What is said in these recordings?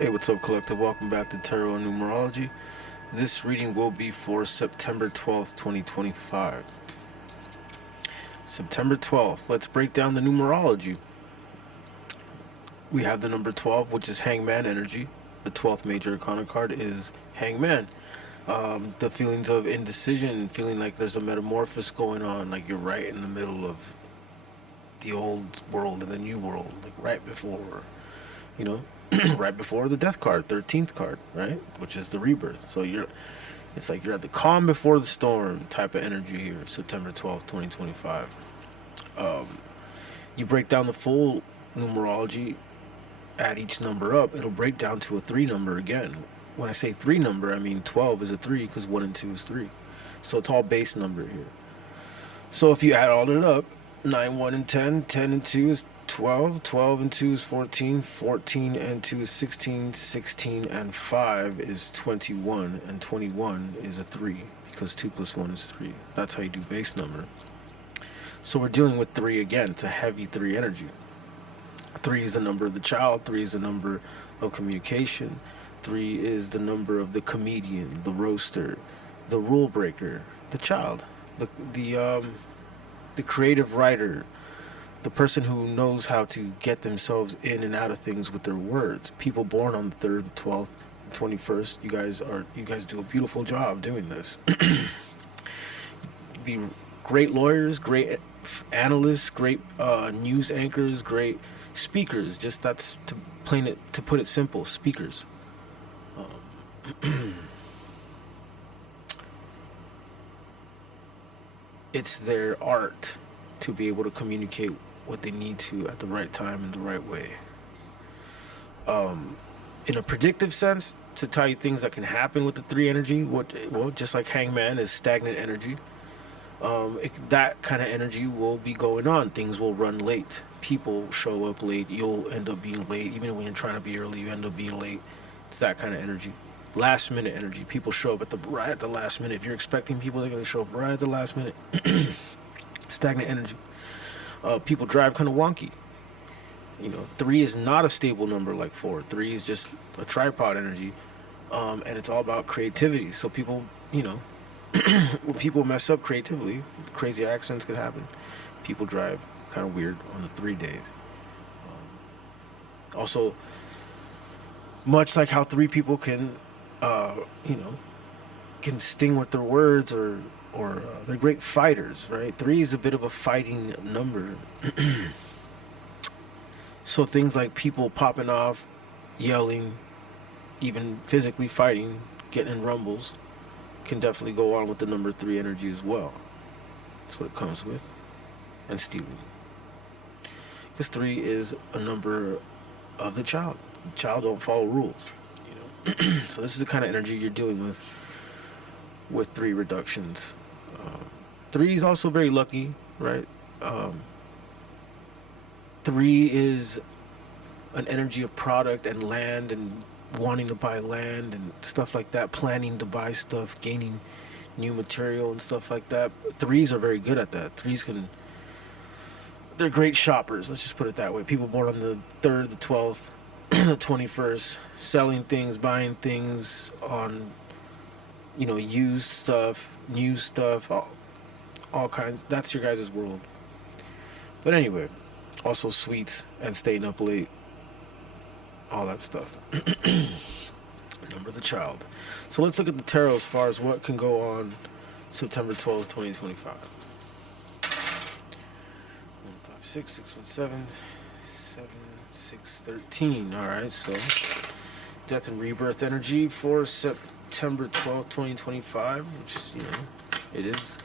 Hey, what's up, collective? Welcome back to Tarot and Numerology. This reading will be for September 12th, 2025. September 12th, let's break down the numerology. We have the number 12, which is Hangman energy. The 12th major arcana card is Hangman. The feelings of indecision, feeling like there's a metamorphosis going on, like you're right in the middle of the old world and the new world, like right before, you know, right before the death card, 13th card, right? Which is the rebirth. So it's like you're at the calm before the storm type of energy here, September 12th, 2025. Um, you break down the full numerology, add each number up, it'll break down to a three number again. When I say three number, I mean 12 is a three because 1 and 2 is 3. So it's all base number here. So if you add all of it up, 9, 1 and 10, 10 and 2 is 12, 12 and 2 is 14, 14 and 2 is 16, 16 and 5 is 21, and 21 is a 3 because 2 plus 1 is 3. That's how you do base number. So we're dealing with 3 again. It's a heavy 3 energy. 3 is the number of the child, 3 is the number of communication, 3 is the number of the comedian, the roaster, the rule breaker, the child, the creative writer, the person who knows how to get themselves in and out of things with their words. People born on the 3rd, the 12th, 21st, you guys do a beautiful job doing this. Be great lawyers, great analysts, great news anchors, great speakers. Just that's to put it simple, speakers. It's their art to be able to communicate what they need to at the right time in the right way. In a predictive sense, to tell you things that can happen with the 3 energy, just like Hangman is stagnant energy, that kind of energy will be going on. Things will run late. People show up late. You'll end up being late. Even when you're trying to be early, you end up being late. It's that kind of energy. Last minute energy. People show up right at the last minute. If you're expecting people, they're going to show up right at the last minute. Stagnant energy. People drive kind of wonky. 3 is not a stable number like 4. 3 is just a tripod energy, and it's all about creativity. So people, when people mess up creatively, crazy accidents could happen. People drive kind of weird on the 3 days. Also, much like how 3 people can, can sting with their words, or they're great fighters, right? 3 is a bit of a fighting number. So things like people popping off, yelling, even physically fighting, getting in rumbles, can definitely go on with the number 3 energy as well. That's what it comes with. And stealing. Because 3 is a number of the child. The child don't follow rules. So this is the kind of energy you're dealing with 3 reductions. 3 is also very lucky, right? 3 is an energy of product and land and wanting to buy land and stuff like that, planning to buy stuff, gaining new material and stuff like that. 3s are very good at that. They're great shoppers, let's just put it that way. People born on the 3rd, the 12th, the 21st, selling things, buying things on, used stuff, new stuff, all kinds. That's your guys' world. But anyway, also sweets and staying up late, all that stuff. Number of the child. So let's look at the tarot as far as what can go on September 12th, 2025. 1, 5, 6, 6, 1, 7, 7, 6, 13. All right, so death and rebirth energy for September 12th, 2025, which is, it is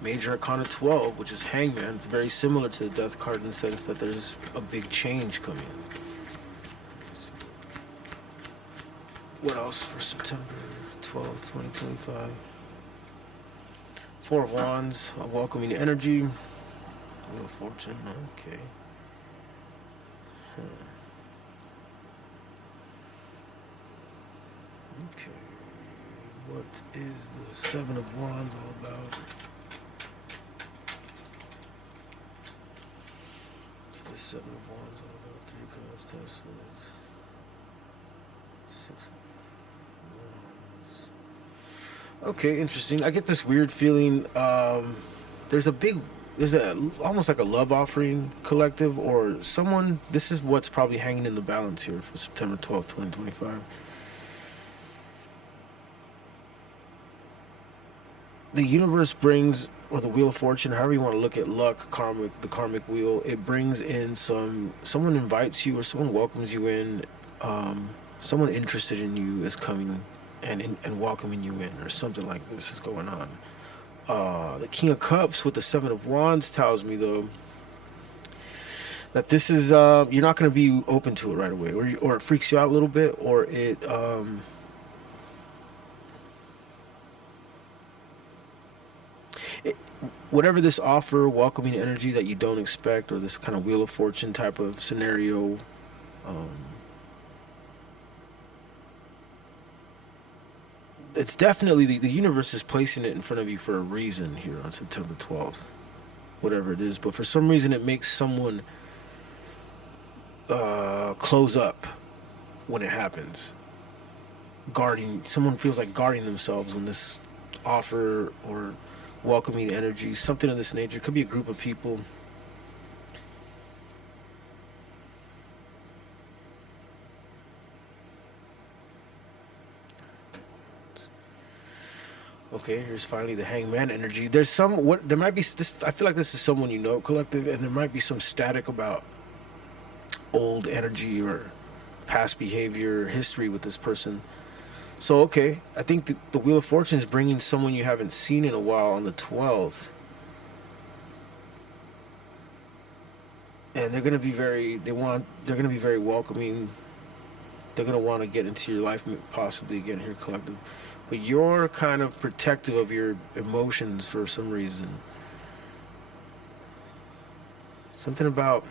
Major Arcana 12, which is Hangman. It's very similar to the Death card in the sense that there's a big change coming. What else for September 12th, 2025? 4 of Wands, a welcoming energy. Wheel of Fortune, okay. Okay. What is the 7 of Wands all about? What's the 7 of Wands all about? 3 cards, 10 of Swords. Okay, interesting. I get this weird feeling. There's a big, there's a almost like a love offering collective or someone. This is what's probably hanging in the balance here for September 12th, 2025. The universe brings, or the wheel of fortune, however you want to look at luck, karmic, the karmic wheel, it brings in someone invites you or someone welcomes you in, someone interested in you is coming and welcoming you in, or something like this is going on. The King of Cups with the Seven of Wands tells me though that this is you're not going to be open to it right away, or it freaks you out a little bit, or it, whatever this offer, welcoming energy that you don't expect, or this kind of wheel of fortune type of scenario. Um, it's definitely the universe is placing it in front of you for a reason here on September 12th, whatever it is. But for some reason, it makes someone close up when it happens. Someone feels like guarding themselves when this offer or welcoming energy, something of this nature. It could be a group of people. Okay, here's finally the hangman energy. There might be this. I feel like this is someone you know, collective, and there might be some static about old energy or past behavior, history with this person. So okay, I think the Wheel of Fortune is bringing someone you haven't seen in a while on the 12th, and they're gonna be very welcoming. They're gonna want to get into your life possibly again here, collective. But you're kind of protective of your emotions for some reason. Something about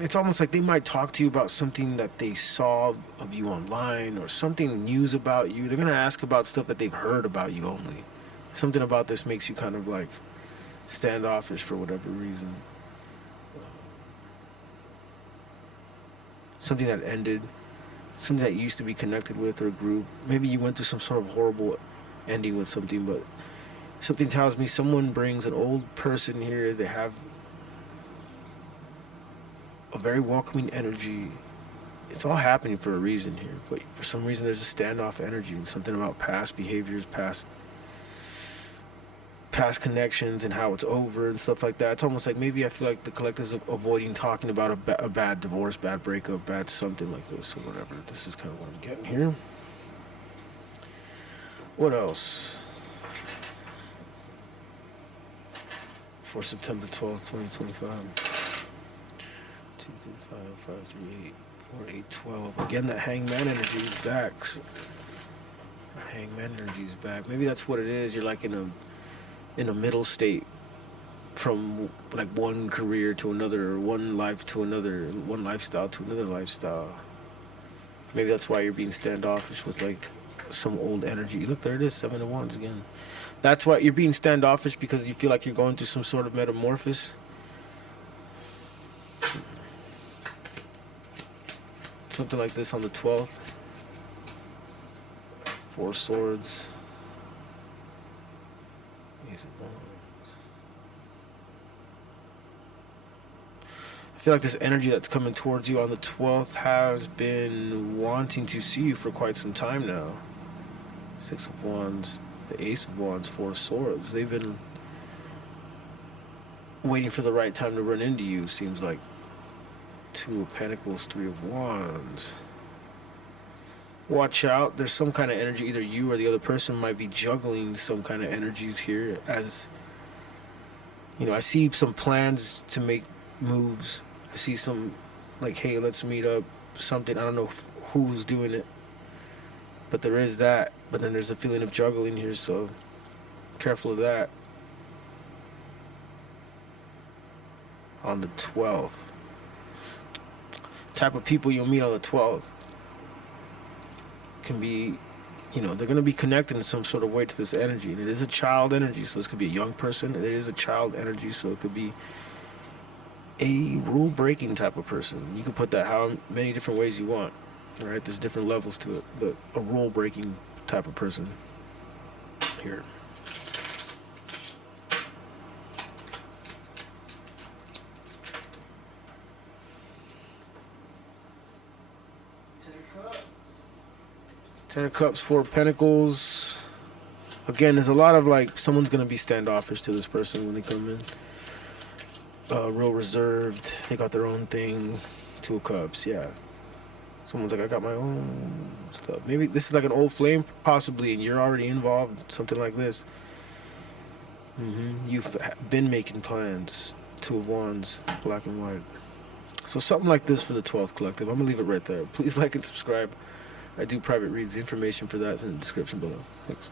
it's almost like they might talk to you about something that they saw of you online or something news about you. They're gonna ask about stuff that they've heard about you only. Something about this makes you kind of like standoffish for whatever reason. Something that ended, something that you used to be connected with or a group. Maybe you went through some sort of horrible ending with something, but something tells me someone brings an old person here. They have a very welcoming energy. It's all happening for a reason here, but for some reason there's a standoff energy and something about past behaviors, past connections and how it's over and stuff like that. It's almost like maybe I feel like the collective's avoiding talking about a bad divorce, bad breakup, bad something like this or whatever. This is kind of what I'm getting here. What else? For September 12th, 2025. 2, 3, 5, 5, 3, 8, 4, 8, 12. Again, that hangman energy is back. Hangman energy is back. Maybe that's what it is. You're like in a middle state from like one career to another, or one life to another, one lifestyle to another lifestyle. Maybe that's why you're being standoffish with like some old energy. Look, there it is, Seven of Wands again. That's why you're being standoffish, because you feel like you're going through some sort of metamorphosis. Something like this on the 12th. Four Swords. Ace of Wands. I feel like this energy that's coming towards you on the 12th has been wanting to see you for quite some time now. Six of Wands, the Ace of Wands, Four Swords. They've been waiting for the right time to run into you, seems like. Two of Pentacles, Three of Wands. Watch out, there's some kind of energy, either you or the other person might be juggling some kind of energies here, as you know, I see some plans to make moves. I see some like, hey, let's meet up, something. I don't know who's doing it, but there is that. But then there's a feeling of juggling here, so careful of that. On the 12th, type of people you'll meet on the 12th can be they're going to be connected in some sort of way to this energy. And it is a child energy, so this could be a young person. It is a child energy, so it could be a rule-breaking type of person. You can put that how many different ways you want. All right, there's different levels to it, but a rule-breaking type of person here. Ten of Cups, Four of Pentacles. Again, there's a lot of like someone's gonna be standoffish to this person when they come in. Real reserved. They got their own thing. Two of Cups, yeah. Someone's like, I got my own stuff. Maybe this is like an old flame, possibly, and you're already involved. Something like this. You've been making plans. Two of Wands, black and white. So something like this for the 12th collective. I'm gonna leave it right there. Please like and subscribe. I do private reads. The information for that is in the description below. Thanks.